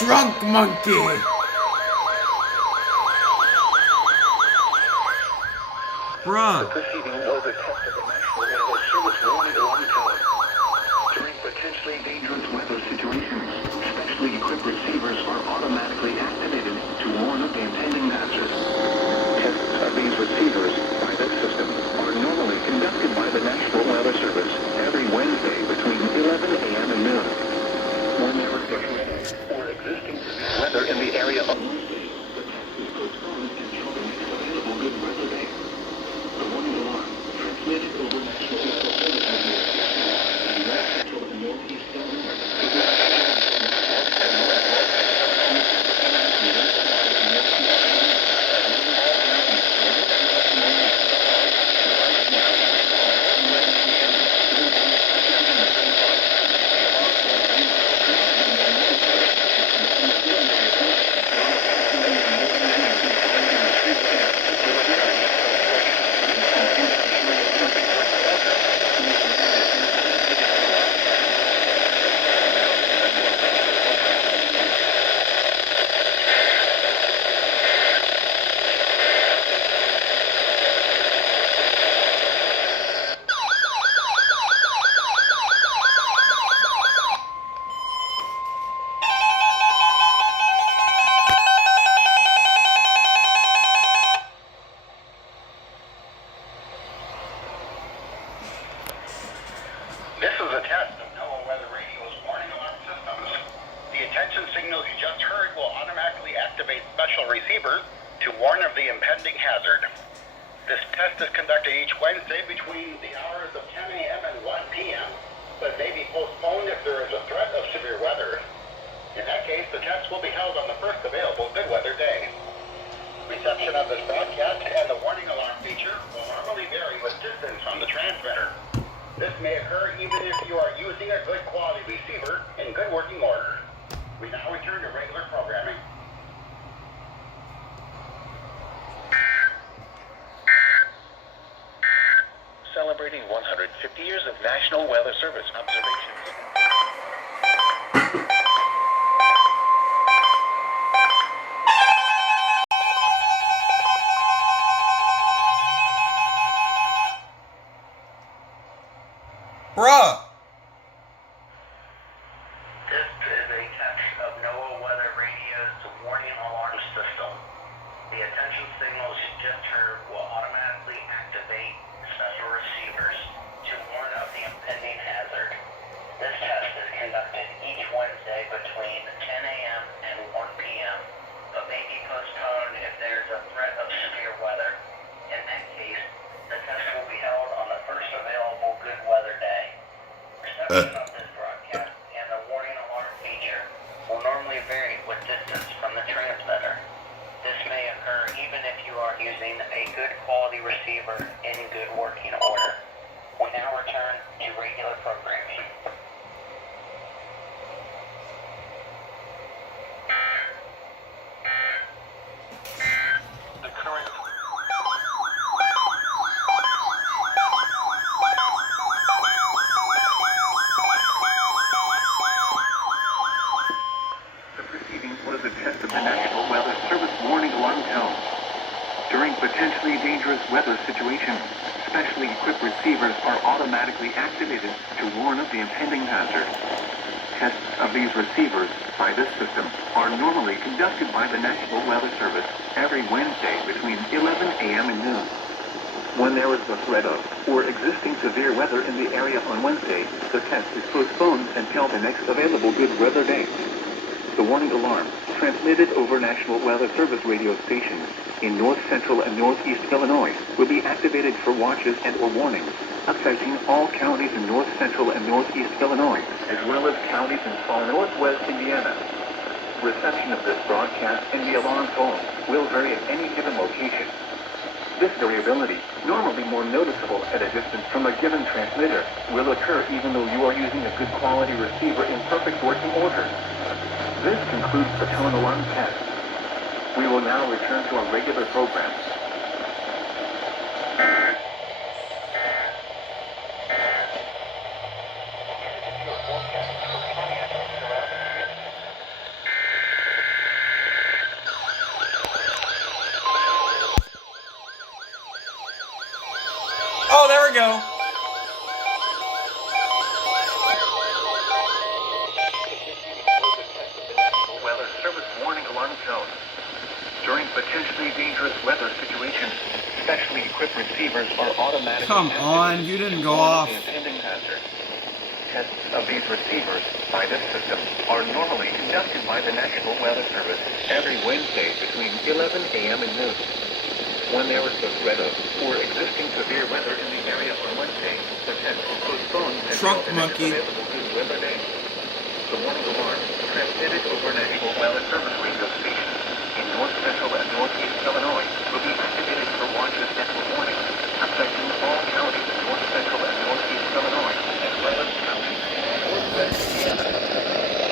Drunk monkey! Bruh! The proceeding was a test of the National Weather Service warning alarm tone. During potentially dangerous weather situations, specially equipped receivers are automatically activated to warn of the impending hazard. Tests of these receivers by this system are normally conducted by the National Weather Service every Wednesday between 11 a.m. and noon. When there are issues or existing weather in the area of Wednesday, the test is postponed until the next available good weather day. The warning alarm transmitted over National Weather Service in West Central and Northeast Illinois. This is a test of Noaa Weather Radio's warning alarm systems. The attention signals you just heard will automatically activate special receivers to warn of the impending hazard. This test is conducted each Wednesday between the hours of 10 a.m. and 1 p.m., but may be postponed if there is a threat of severe weather. In that case, the test will be held on the first available good weather day. Reception of this broadcast and the warning alarm feature will normally vary with distance from the transmitter. This may occur even if you are using a good quality receiver in good working order. We now return to regular programming. Celebrating 150 years of National Weather Service observations. Bruh! This is a test of Noaa Weather Radio's warning alarm system. The attention signals you just heard will automatically good quality receiver in good working order. We now return to regular programming. The current The proceeding was a test of the National Weather Service warning alarm tone. During potentially dangerous weather situations, specially equipped receivers are automatically activated to warn of the impending hazard. Tests of these receivers by this system are normally conducted by the National Weather Service every Wednesday between 11 a.m. and noon. When there is the threat of or existing severe weather in the area on Wednesday, the test is postponed until the next available good weather day. The warning alarm, transmitted over National Weather Service radio stations in north central and northeast Illinois, will be activated for watches and or warnings, affecting all counties in north central and northeast Illinois, as well as counties in far northwest Indiana. Reception of this broadcast and the alarm tone will vary at any given location. This variability, normally more noticeable at a distance from a given transmitter, will occur even though you are using a good quality receiver in perfect working order. This concludes the tone alarm test. We will now return to our regular program. Oh, there we go. Weather Service warning alarm tone. During potentially dangerous weather situations, specially equipped receivers are automatically Come on, activated you didn't to go warn of off. the impending hazard. Tests of these receivers by this system are normally conducted by the National Weather Service every Wednesday between 11 a.m. and noon. When there is the threat of or existing severe weather in the area on Wednesday, the test is postponed until Trunk the next monkey. available good weather day. The warning alarm, transmitted over National Weather Service radio stations in north central and northeast Illinois, will be activated for watches and for warnings, affecting all counties in north central and northeast Illinois, as well as counties in northwest Indiana.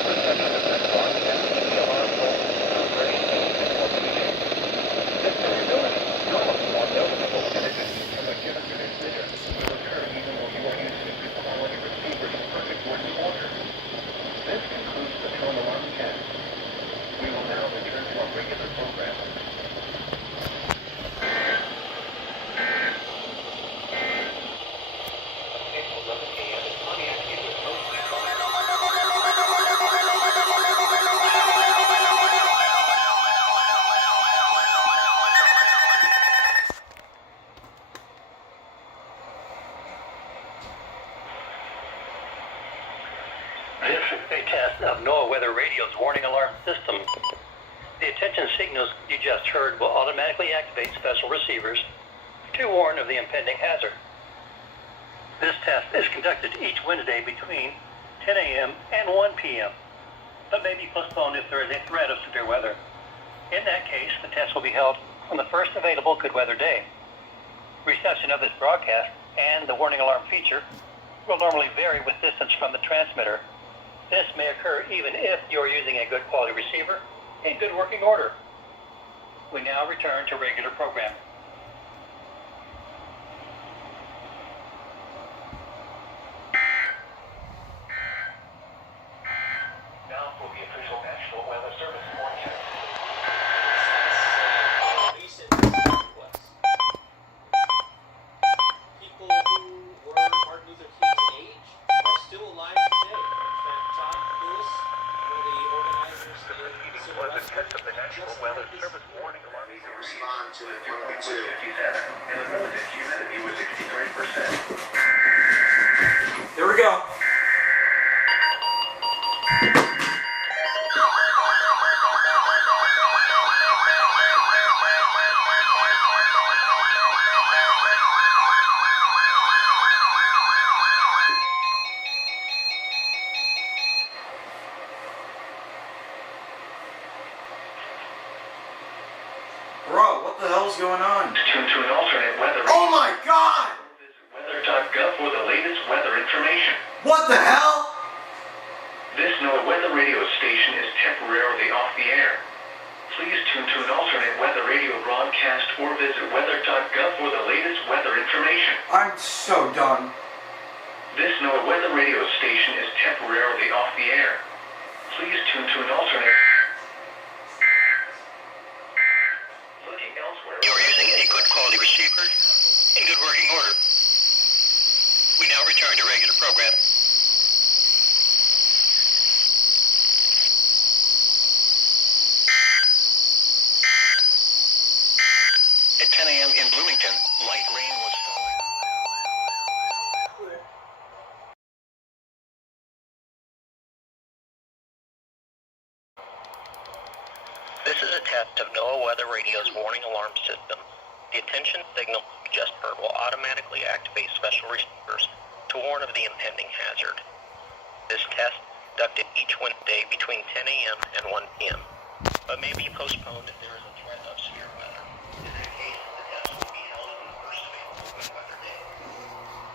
Reception of this broadcast and the alarm tone will vary at any given location. This variability, normally more noticeable in a distance from a given transmitter, will occur even though you are using a good quality receiver in perfect working order. This concludes the tone alarm test. We will now return to our regular program. This is a test of Noaa Weather Radio's warning alarm system. The attention signals you just heard will automatically activate special receivers to warn of the impending hazard. This test is conducted each Wednesday between 10 a.m. and 1 p.m., but may be postponed if there is a threat of severe weather. In that case, the test will be held on the first available good weather day. Reception of this broadcast and the warning alarm feature will normally vary with distance from the transmitter. This may occur even if you are using a good quality receiver in good working order. We now return to regular programming. Now for the official National Weather Service forecast. People who were Martin Luther King's age are still alive today. In fact, John Lewis, one of the organizers of the Proceeding civil was a rights test of the movement, National just Weather had this Service warning alarm. Respond to it. situation. What the hell? This NOAA weather radio station is temporarily off the air. Please tune to an alternate weather radio broadcast or visit weather.gov for the latest weather information. I'm so done. This NOAA weather radio station is temporarily off the air. Please tune to an alternate. Looking elsewhere. You are using a good quality receiver in good working order. We now return to regular program. At 10 a.m. in Bloomington, light rain was falling. This is a test of NOAA Weather Radio's warning alarm system. The attention signal you just heard will automatically activate special receivers to warn of the impending hazard. This test is conducted each Wednesday between 10 a.m. and 1 p.m., but may be postponed if there is a threat of severe weather. In that case, the test will be held on the first available good weather day.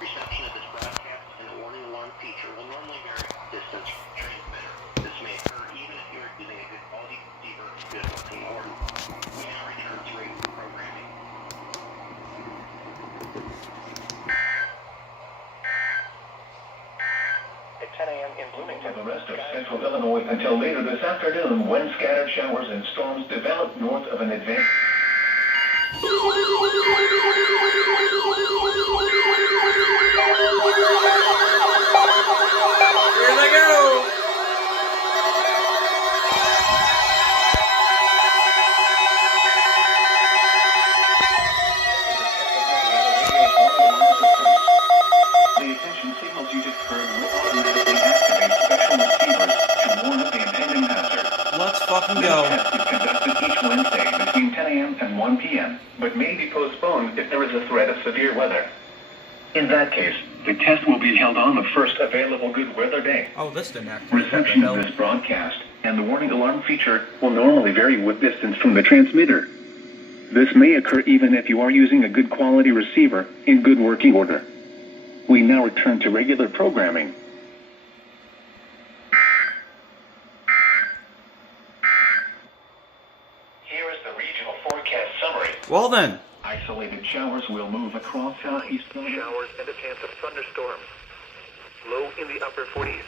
Reception of this broadcast and the warning alarm feature will normally vary with distance from the transmitter. This may occur even if you are using a good quality receiver in good working order. We now return to regular programming. At 10 a.m. in Bloomington. For the rest of central Illinois until later this afternoon when scattered showers and storms develop north of an advanced. Here they go. The attention signals you just heard will automatically activate special receivers to warn of the impending hazard. Let's fucking This go. test is conducted each Wednesday between 10 a.m. and 1 p.m., but may be postponed if there is a threat of severe weather. In that case, the test will be held on the first available good weather day. Oh, this didn't activate. Reception What the of hell? this broadcast and the warning alarm feature will normally vary with distance from the transmitter. This may occur even if you are using a good quality receiver in good working order. We now return to regular programming. Here is the regional forecast summary. Well then. Isolated showers will move across southeast Illinois. Showers and a chance of thunderstorms. Low in the upper 40s.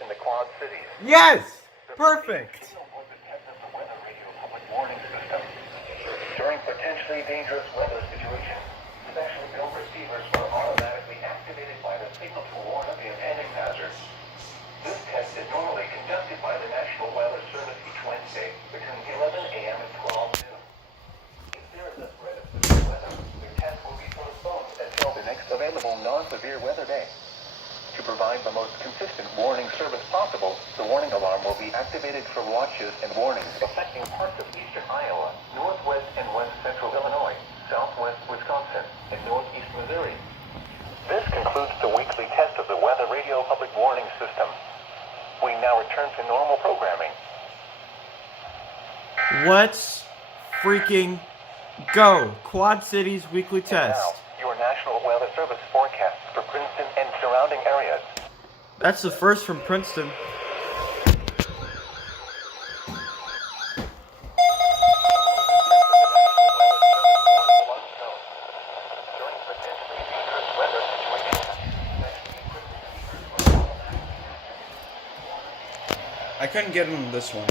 In the Quad Cities. Yes. Perfect. During potentially dangerous weather situations, special built receivers are automatically activated by the signal to warn of the impending hazard. This test is normally conducted by the National Weather Service each Wednesday between 11 a.m. and 12 noon. If there is a threat of severe weather, your test will be postponed until the next available non-severe weather day. To provide the most consistent warning service possible, the warning alarm will be activated for watches and warnings affecting parts of eastern Iowa, northwest and west central Illinois, southwest Wisconsin, and northeast Missouri. This concludes the weekly test of the Weather Radio Public Warning System. We now return to normal programming. Let's freaking go. Quad Cities weekly And test. now, your National Weather Service forecasts for Princeton and surrounding areas. That's the first from Princeton. I couldn't get into this one.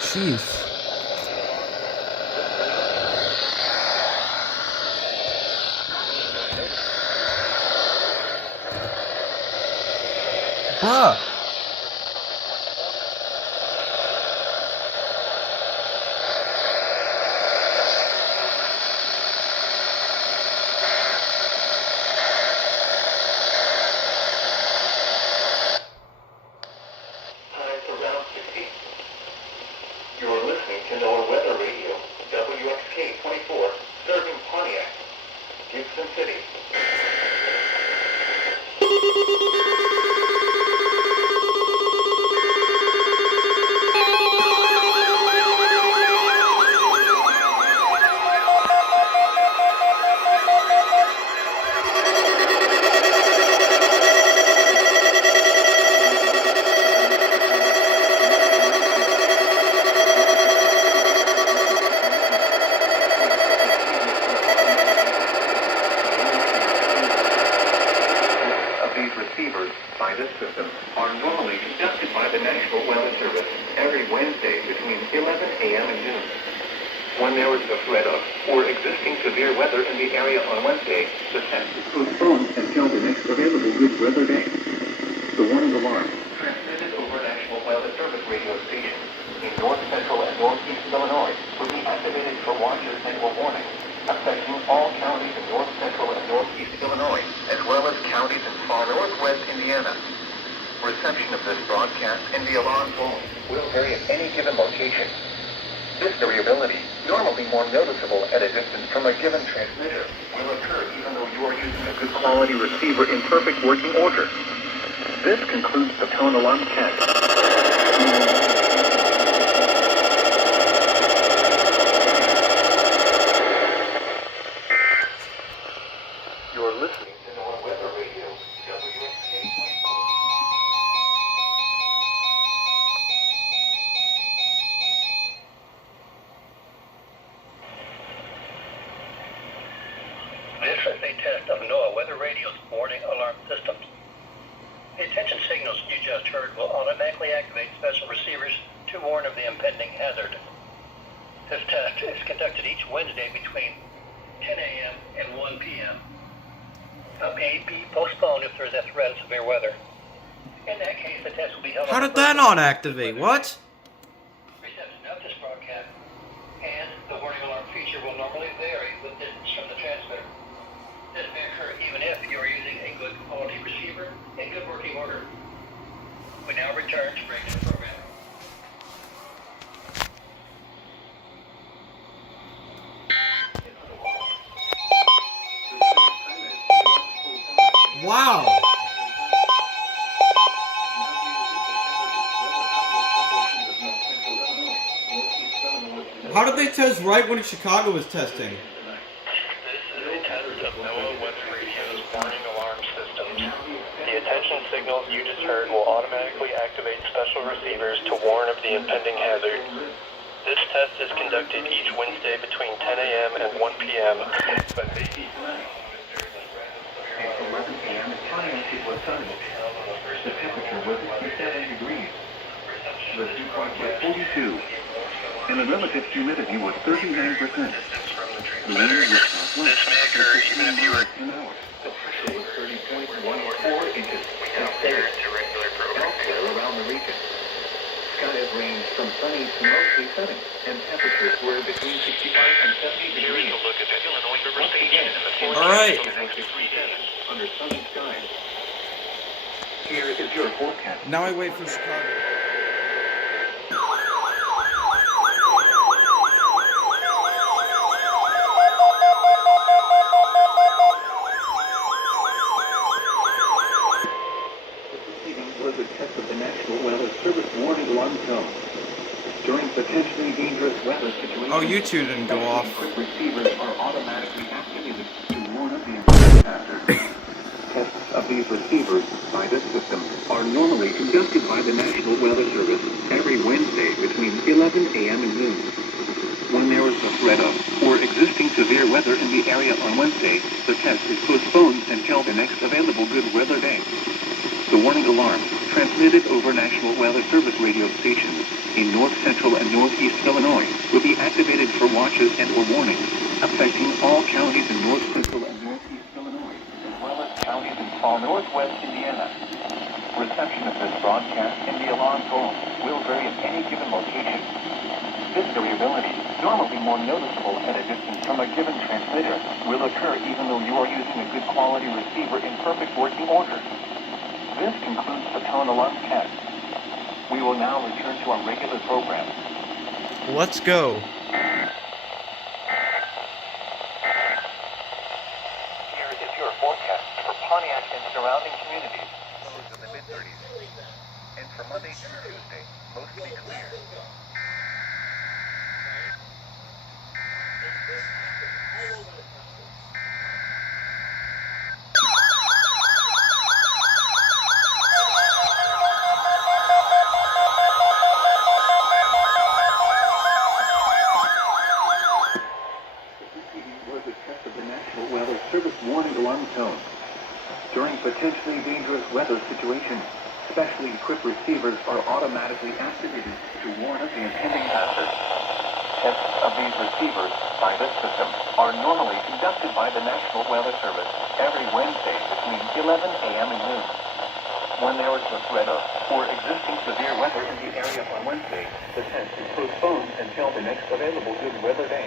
Jeez. Bruh. Time for round 60. You're listening to Noaa Weather Radio, WXK 24, serving Pontiac, Gibson City. Receivers by this system are normally conducted by the National Weather Service every Wednesday between 11 a.m. and noon. When there is a threat of or existing severe weather in the area on Wednesday, the test is postponed until the next available good weather day. The warning alarm, transmitted over National Weather Service radio stations in north central and northeast Illinois, will be activated for watches and or warnings, affecting all counties in north central and northeast Illinois, as well as counties in far northwest Indiana. Reception of this broadcast in the alarm zone will vary at any given location. This variability, normally more noticeable at a distance from a given transmitter, will occur even though you are using a good quality receiver in perfect working order. This concludes the tone alarm test. You're listening to Noaa Weather Radio, WXK 24. This is a test of Noaa Weather Radio's warning alarm systems. The attention signals you just heard will automatically activate special receivers to warn of the impending hazard. This test is conducted each Wednesday between 10 a.m. and 1 p.m. It may be postponed if there is a threat of severe weather. In that case, the test will be held. How did that not activate? What? Reception of this broadcast and the warning alarm feature will normally vary with distance from the transmitter. This may occur even if you are using a good quality receiver in good working order. We now return to regular programming. Wow. How did they test right when Chicago was testing? This is a test of Noaa Weather Radio's warning alarm systems. The attention signals you just heard will automatically activate special receivers to warn of the impending hazard. This test is conducted each Wednesday between 10 a.m. and 1 p.m. but may be At 11 a.m., Pontiac was sunny. The temperature was 67 degrees. The dew point was 42. And the relative humidity was 39%. The wind was southwest. This may occur even if you are an hour. The pressure was 30.14 inches. Elsewhere around the region, skies ranged from sunny to mostly sunny, and temperatures were between 65 and 70 degrees. Once again, All right. under sunny skies. Here is your forecast. Now I wait for Chicago. Was a test of the National Weather Service warning alarm tone. During potentially dangerous weather situations, Oh, you two didn't go off. quick receivers are automatically activated to warn of the impending hazard. Tests of these receivers by this system are normally conducted by the National Weather Service every Wednesday between 11 a.m. and noon. When there is a threat of or existing severe weather in the area on Wednesday, the test is postponed until the next available good weather day. The warning alarm, transmitted over National Weather Service radio stations in north central and northeast Illinois, will be activated for watches and or warnings, affecting all counties in north central and northeast Illinois, as well as counties in far northwest Indiana. Reception of this broadcast in the alarm tone will vary at any given location. This variability, normally more noticeable at a distance from a given transmitter, will occur even though you are using a good quality receiver in perfect working order. This concludes the tone alarm test. We will now return to our regular program. Let's go. Here is your forecast for Pontiac and surrounding communities. Lows in the mid-30s. And for Monday through Tuesday, mostly clear. Was a test of the National Weather Service warning alarm tone. During potentially dangerous weather situations, specially equipped receivers are automatically activated to warn of the impending hazard. Tests of these receivers by this system are normally conducted by the National Weather Service every Wednesday between 11 a.m. and noon. When there is a threat of or existing severe weather in the area on Wednesday, the test is postponed until the next available good weather day.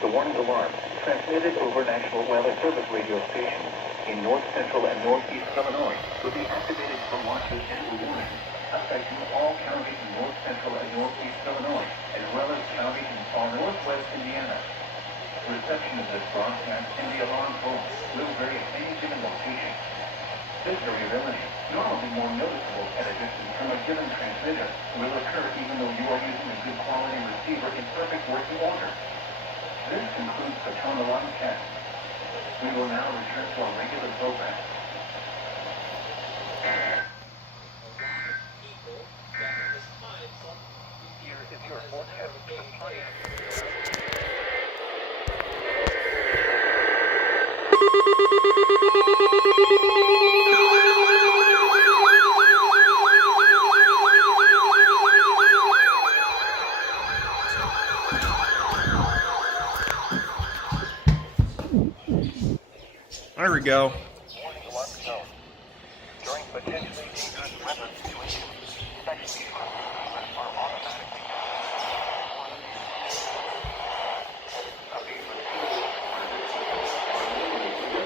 The warning alarm, transmitted over National Weather Service radio stations in north central and northeast Illinois, will be activated for watches and warnings affecting all counties in north central and northeast Illinois, as well as counties in far northwest Indiana. Reception of this broadcast in the alarm phone will vary at any given location. This variability, normally more noticeable at a distance from a given transmitter, will occur even though you are using a good quality receiver in perfect working order. This concludes the tone alarm test. We will now return to our regular program. Here is your forecast for Pontiac. There we go. Warning alarm zone. During potentially dangerous weather situations, specially equipped receivers are automatically of these receivers are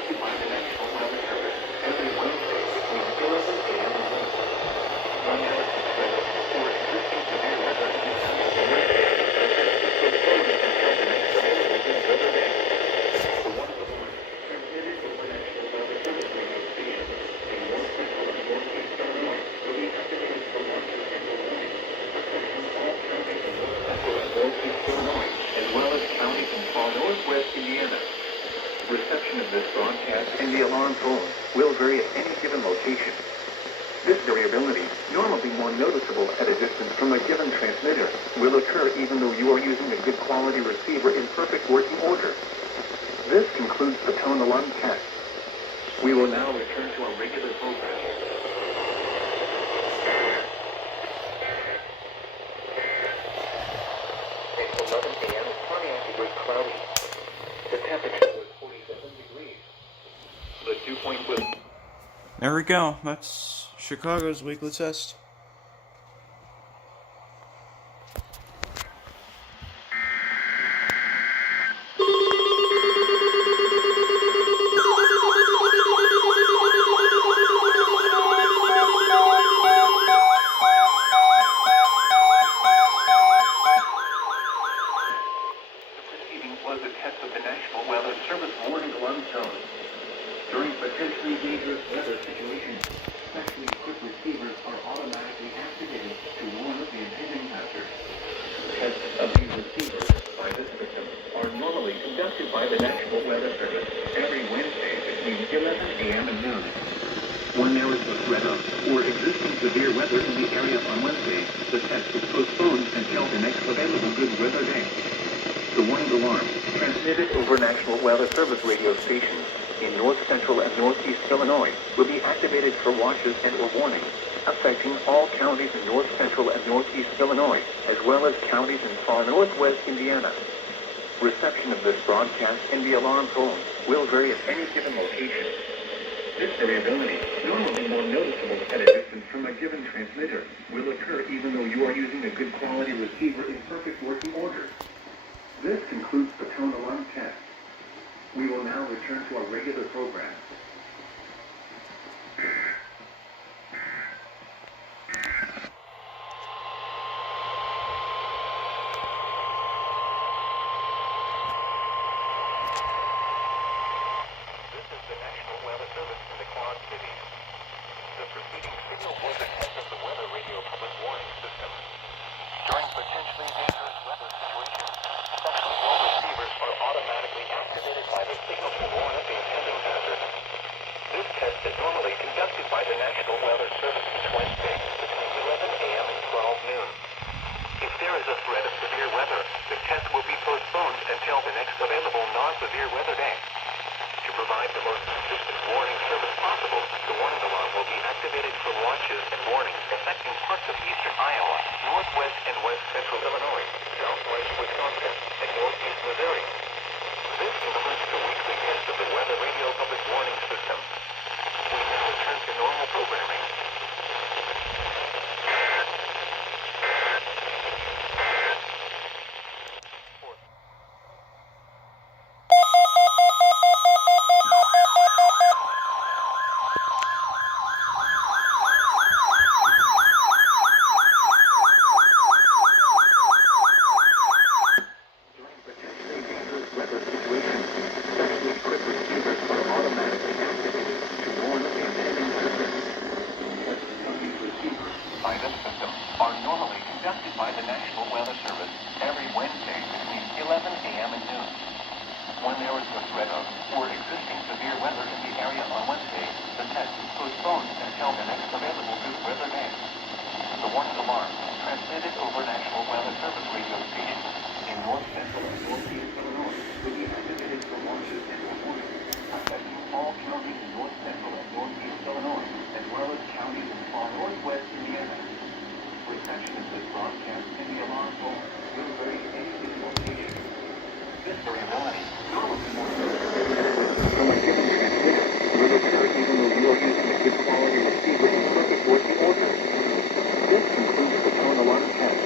conducted by the National Weather Service every Wednesday between 11 a.m. and noon. When there is a threat or existing severe weather in the area on Wednesday, the test is postponed until the next available good weather day. The warning alarm, transmitted over National Weather Service radio stations in north central and northeast Illinois, will be activated for watches and warnings affecting all counties in north central and northeast Illinois, as well as counties in far northwest Indiana. Reception of this broadcast in the alarm tone will vary at any given location. This variability, normally more noticeable at a distance from a given transmitter, will occur even though you are using a good quality receiver in perfect working order. This concludes the tone alarm test. We will now return to our regular program. At 11 a.m. in Pontiac, it was cloudy. The temperature was 47 degrees. The dew point was... There we go. That's Chicago's weekly test. Was a test of the National Weather Service warning alarm tone. During potentially dangerous weather situations, specially equipped receivers are automatically activated to warn of the impending hazard. Tests of these receivers by this system are normally conducted by the National Weather Service every Wednesday between 11 a.m. and noon. When there is a threat of or existing severe weather in the area on Wednesday, the test is postponed until the next available good weather day. The warning alarm, transmitted over National Weather Service radio stations in north central and northeast Illinois, will be activated for watches and or warnings affecting all counties in north central and northeast Illinois, as well as counties in far northwest Indiana. Reception of this broadcast in the alarm tone will vary at any given location. This variability, normally more noticeable at a distance from a given transmitter, will occur even though you are using a good quality receiver in perfect working order. This concludes the tone alarm test. We will now return to our regular program. This is the National Weather Service in the Quad Cities. The preceding signal was a test of the weather radio public warning system. During potentially dangerous weather situations, specially built receivers are automatically activated by the signal to warn of the impending hazard. This test is normally conducted by the National Weather Service each Wednesday between 11 a.m. and 12 noon. If there is a threat of severe weather, the test will be postponed until the next available non-severe weather day. To provide the most consistent warning service possible, the warning alarm will be activated for launches and warnings affecting parts of eastern Iowa, northwest and west central Illinois, southwest Wisconsin, and northeast Missouri. This concludes the weekly test of the Weather Radio Public Warning System. We now return to normal programming. During potentially dangerous weather situations, specially equipped receivers are automatically activated to warn of the impending hazard. These receivers by this system are normally conducted by the National Weather Service every Wednesday between 11 a.m. and noon. When there is a threat of or existing severe weather in the area on Wednesday, the test is postponed until the next available good weather day. The warning alarm is transmitted over National Weather Service radio stations in north central and northeast Illinois will be activated for launches and warnings affecting all counties in north central and northeast Illinois, as well as counties in far northwest Indiana. Reception of this broadcast in the alarm phone will vary in any given location. This variability, normally more from a given transmitter, will occur even though you are using a good quality receiver in perfect working order. This concludes the tone alarm test.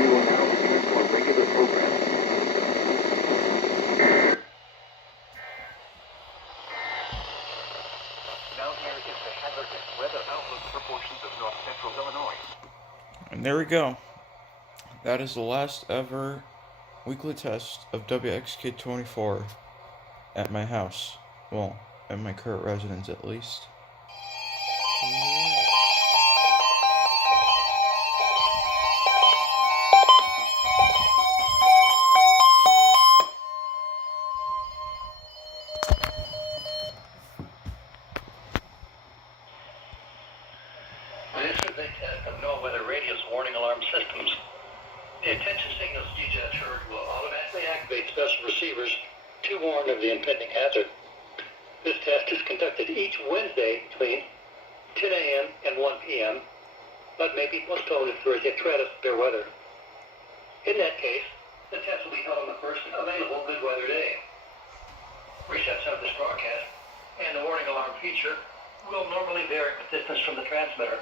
We will now return to our regular program. Now here is the hazardous weather outlook for portions of north central Illinois. And there we go. That is the last ever weekly test of WXK24 at my house. Well, at my current residence at least. This is a test of Noaa Weather Radio's warning alarm systems. The attention signals you just heard will automatically activate special receivers to warn of the impending hazard. This test is conducted each Wednesday between 10 a.m. and 1 p.m., but may be postponed if there is a threat of severe weather. In that case, the test will be held on the first available good weather day. Reception of this broadcast and the warning alarm feature will normally vary with distance from the transmitter.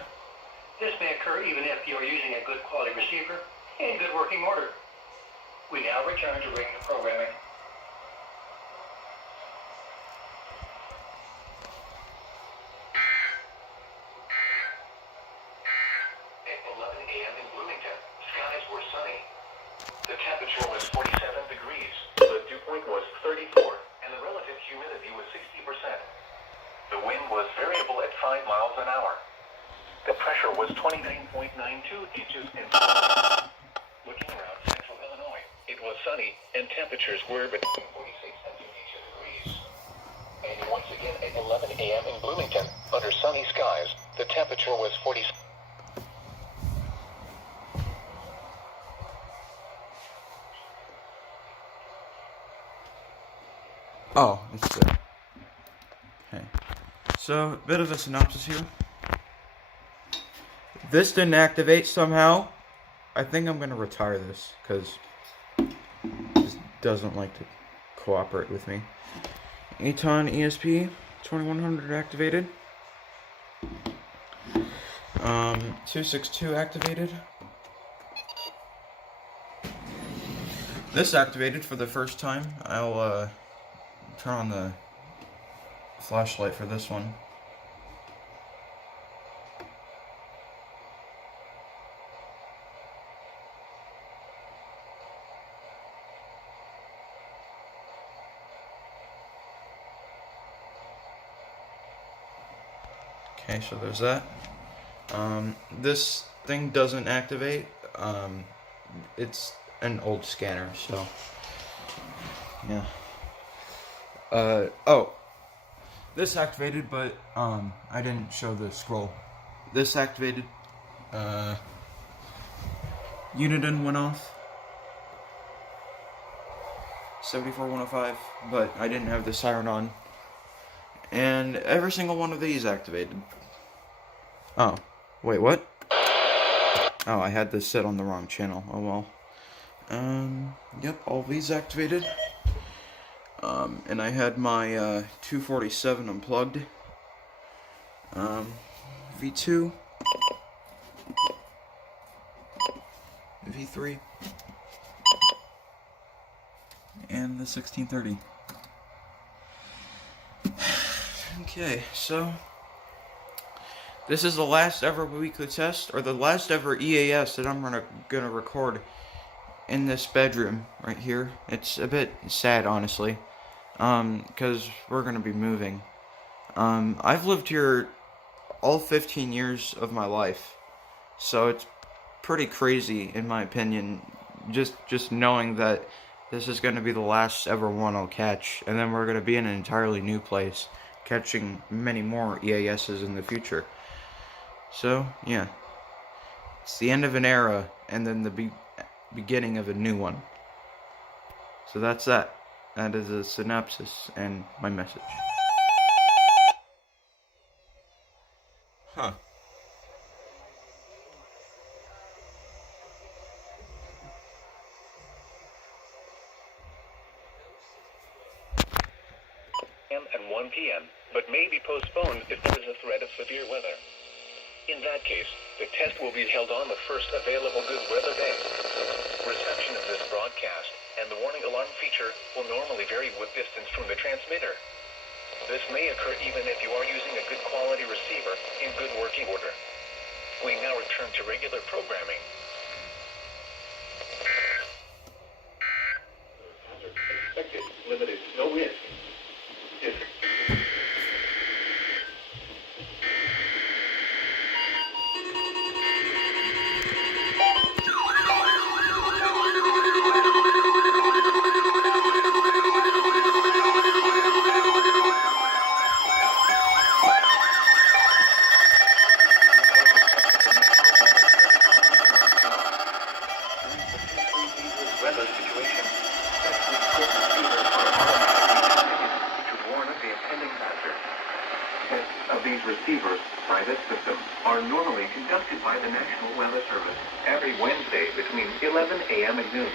This may occur even if you are using a good quality receiver in good working order. We now return to regular programming. At 11 a.m. in Bloomington, skies were sunny. The temperature was 47 degrees, the dew point was 34, and the relative humidity was 60%. The wind was variable at 5 miles an hour. The pressure was 29.92 inches in Looking around central Illinois, it was sunny and temperatures were between 46 and 52 degrees. And once again at 11 a.m. in Bloomington, under sunny skies, the temperature was 40. Oh, it's there. Okay. So, a bit of a synopsis here. This didn't activate somehow. I think I'm going to retire this, because it doesn't like to cooperate with me. Aton ESP 2100 activated. 262 activated. This activated for the first time. I'll turn on the flashlight for this one. Okay, so there's that. This thing doesn't activate. It's an old scanner, so yeah. Oh, this activated, but I didn't show the scroll. This activated. Uniden went off. 74105, but I didn't have the siren on. And every single one of these activated. Oh, wait, what? Oh, I had this set on the wrong channel. Oh well. Yep, all these activated. And I had my 247 unplugged. V2, V3, and the 1630. Okay, so this is the last ever weekly test, or the last ever EAS that I'm gonna record in this bedroom right here. It's a bit sad, honestly, because we're gonna be moving. I've lived here all 15 years of my life, so it's pretty crazy, in my opinion, just knowing that this is gonna be the last ever one I'll catch, and then we're gonna be in an entirely new place, catching many more EASs in the future. So, yeah. It's the end of an era, and then the beginning of a new one. So that's that. That is a synopsis and my message. Huh. And 1 p.m., but may be postponed if there is a threat of severe weather. In that case, the test will be held on the first available good weather day. Reception of this broadcast and the warning alarm feature will normally vary with distance from the transmitter. This may occur even if you are using a good quality receiver in good working order. We now return to regular programming. Expected limited snow risk. Receivers by this system are normally conducted by the National Weather Service every Wednesday between 11 a.m. and noon.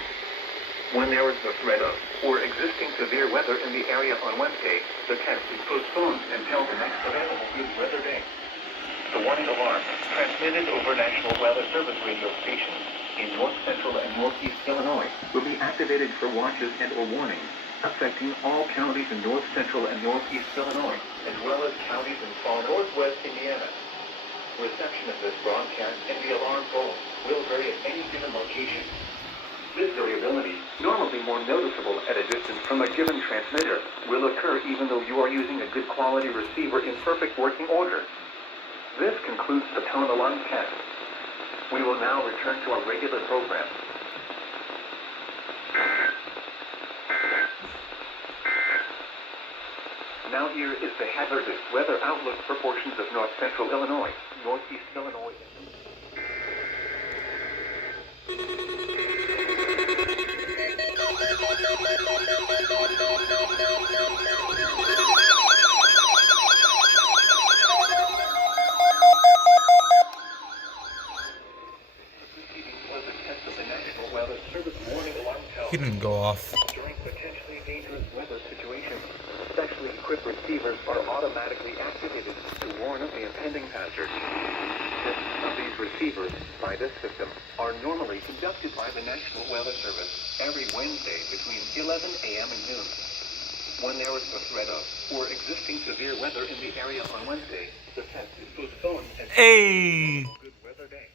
When there is the threat of or existing severe weather in the area on Wednesday, the test is postponed until the next available good weather day. The warning alarm, transmitted over National Weather Service radio stations in north central and northeast Illinois, will be activated for watches and or warnings affecting all counties in north central and northeast Illinois, as well as counties in far northwest Indiana. Reception of this broadcast and the alarm tone will vary at any given location. This variability, normally more noticeable at a distance from a given transmitter, will occur even though you are using a good quality receiver in perfect working order. This concludes the tone alarm test. We will now return to our regular program. Now here is the hazardous weather outlook for portions of north central Illinois, northeast Illinois. He didn't go off. During potentially dangerous weather situations, specially equipped receivers are automatically activated to warn of the impending hazard. Tests of these receivers by this system are normally conducted by the National Weather Service every Wednesday between 11 a.m. and noon. When there is a threat of or existing severe weather in the area on Wednesday, the test is postponed and good weather day.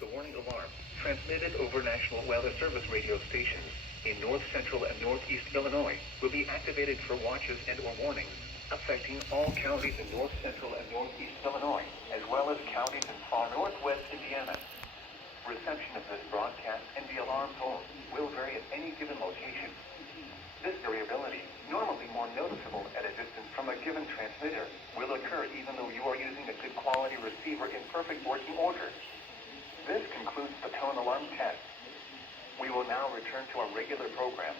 The warning alarm, transmitted over National Weather Service radio stations in north central and northeast Illinois, will be activated for watches and or warnings affecting all counties in north central and northeast Illinois, as well as counties in far northwest Indiana. Reception of this broadcast and the alarm tone will vary at any given location. This variability, normally more noticeable at a distance from a given transmitter, will occur even though you are using a good quality receiver in perfect working order. This concludes the tone alarm test. We will now return to our regular program.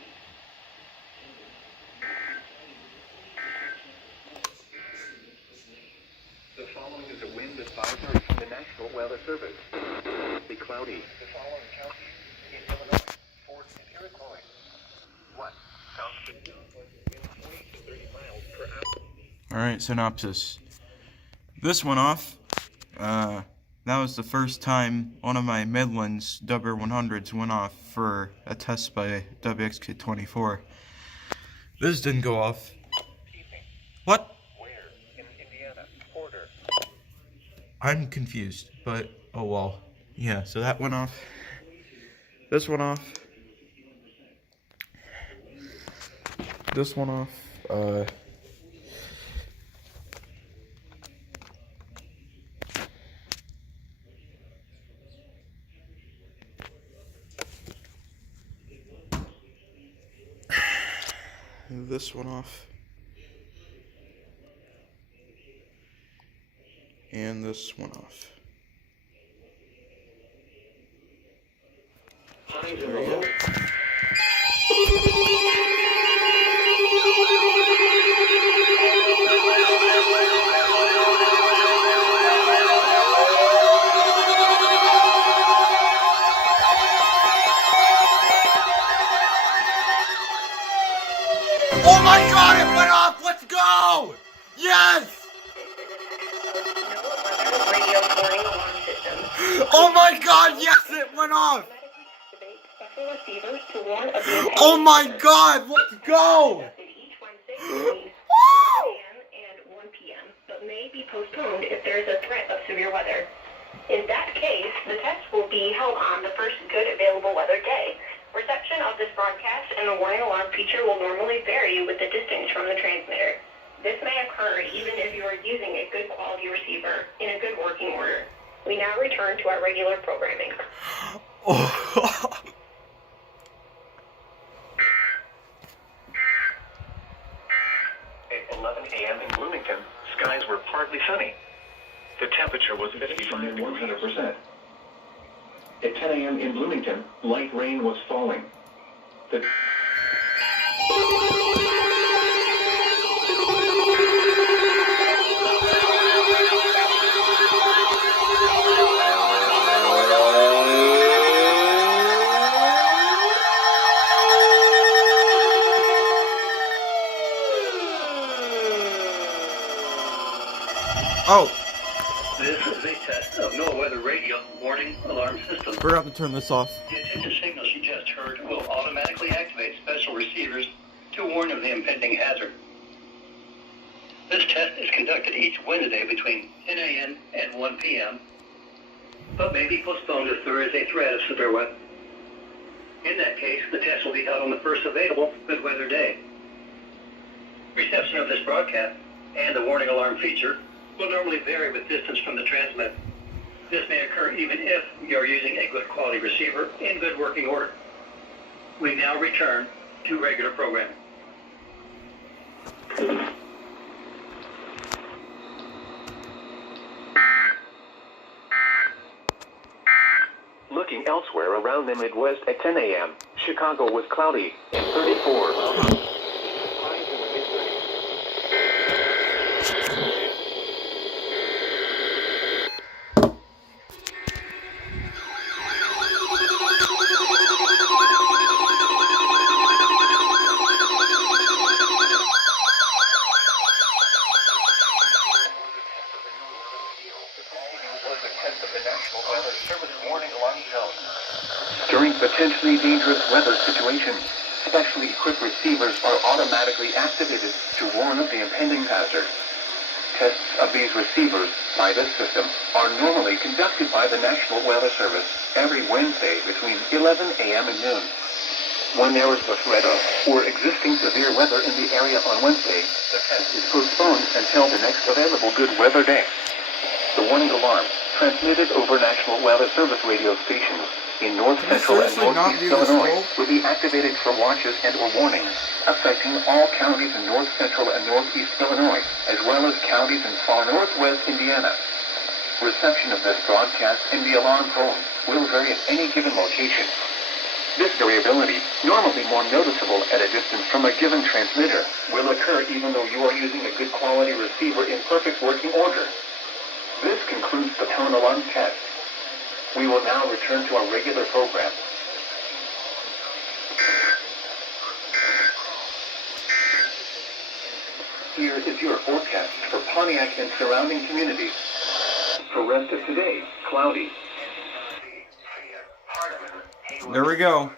The following is a wind advisory from the National Weather Service. Be cloudy. The following counties in Illinois, Fort and Iroquois. 1. South winds 20 to 30 miles per hour. Alright, synopsis. This went off. That was the first time one of my Midlands W100s went off for a test by WXK24. This didn't go off. What? Where? In Indiana. Porter. I'm confused, but oh well. Yeah, so that went off. This went off. This one off. This one off. And this one off. There we go. Oh my god, it went off! Let's go! Yes! Oh my god, yes, it went off! Oh my god, let's go! But may be postponed if there is a threat of severe weather. In that case, the test will be held on the first good available weather day. Reception of this broadcast and the warning alarm feature will normally vary with the distance from the transmitter. This may occur even if you are using a good quality receiver in a good working order. We now return to our regular programming. At 11 a.m. in Bloomington, skies were partly sunny. The temperature was 55 to 100%. At 10 a.m. in Bloomington, light rain was falling. Oh, This is a test of Noaa weather radio warning alarm system. forgot to turn this off. The attention signals you just heard will automatically activate special receivers to warn of the impending hazard. This test is conducted each Wednesday between 10 a.m. and 1 p.m., but may be postponed if there is a threat of severe weather. In that case, the test will be held on the first available good weather day. Reception of this broadcast and the warning alarm feature will normally vary with distance from the transmitter. This may occur even if you are using a good quality receiver in good working order. We now return to regular programming. Looking elsewhere around the Midwest at 10 a.m., Chicago was cloudy and 34. During potentially dangerous weather situations, specially equipped receivers are automatically activated to warn of the impending hazard. Tests of these receivers by this system are normally conducted by the National Weather Service every Wednesday between 11 a.m. and noon. When there is a threat of or existing severe weather in the area on Wednesday, the test is postponed until the next available good weather day. The warning alarm, transmitted over National Weather Service radio stations in North Can you Central and seriously not Northeast do this Illinois, roll? will be activated for watches and or warnings affecting all counties in North Central and Northeast Illinois, as well as counties in far northwest Indiana. Reception of this broadcast in the alarm tone will vary at any given location. This variability, normally more noticeable at a distance from a given transmitter, will occur even though you are using a good quality receiver in perfect working order. This concludes the tone alarm test. We will now return to our regular program. Here is your forecast for Pontiac and surrounding communities. For rest of today, cloudy. There we go.